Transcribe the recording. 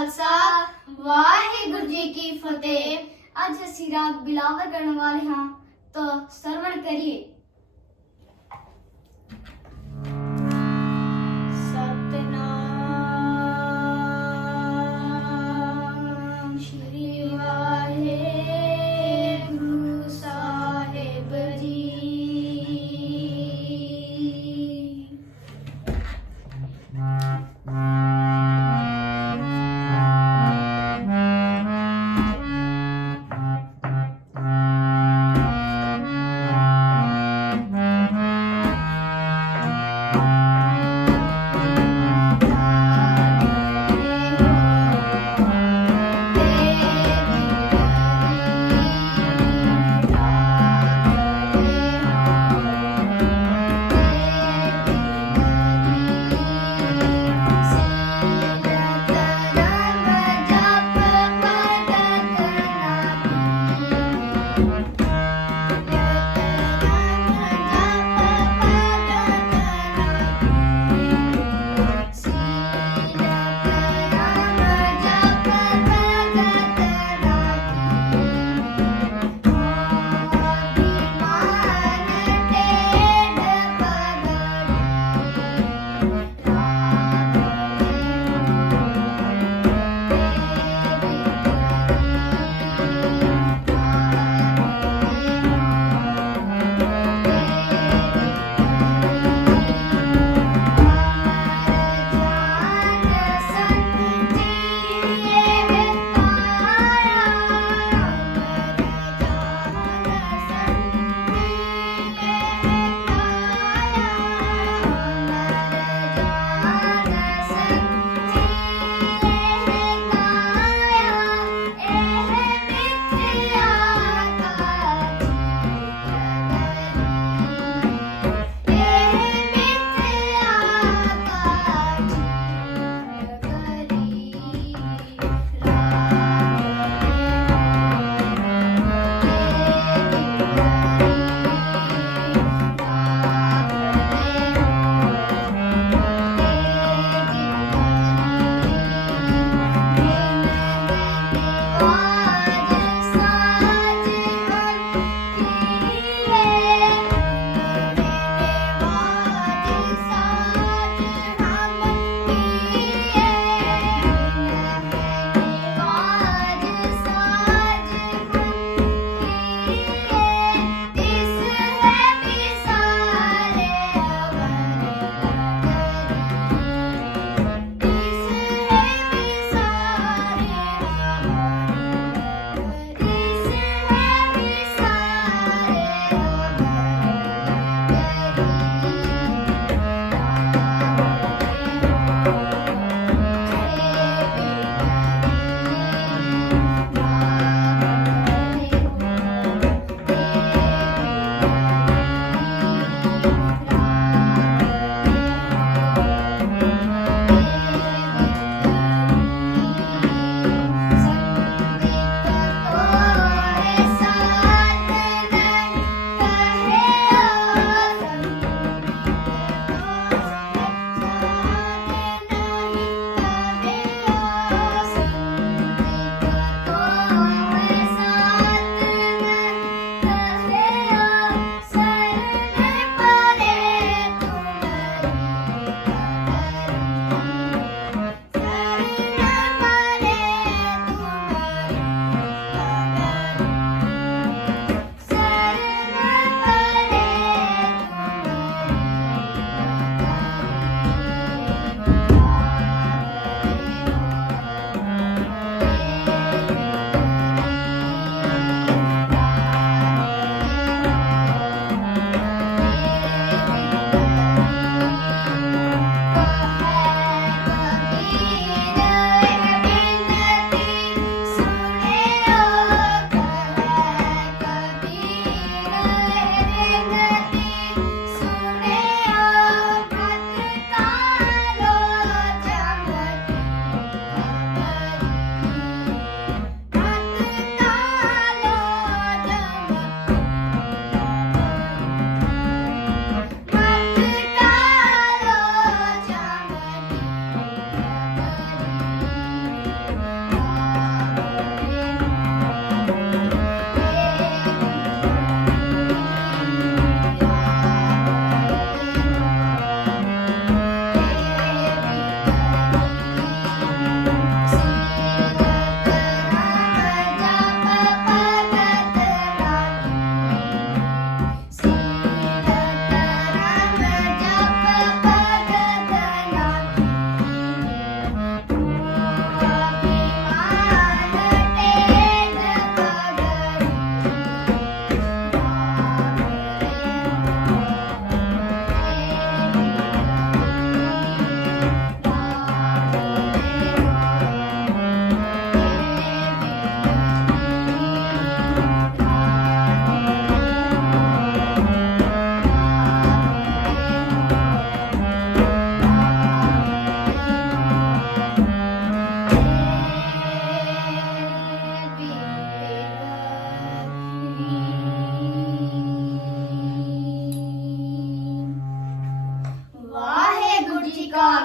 ਖਾਲਸਾ ਵਾਹਿਗੁਰੂ ਜੀ ਕੀ ਫਤਿਹ ਅੱਜ ਅਸੀਂ ਰਾਗ ਬਿਲਾਵਰ ਕਰਨ ਵਾਲੇ ਹਾਂ ਤਾਂ ਸਰਵਣ ਕਰੀਏ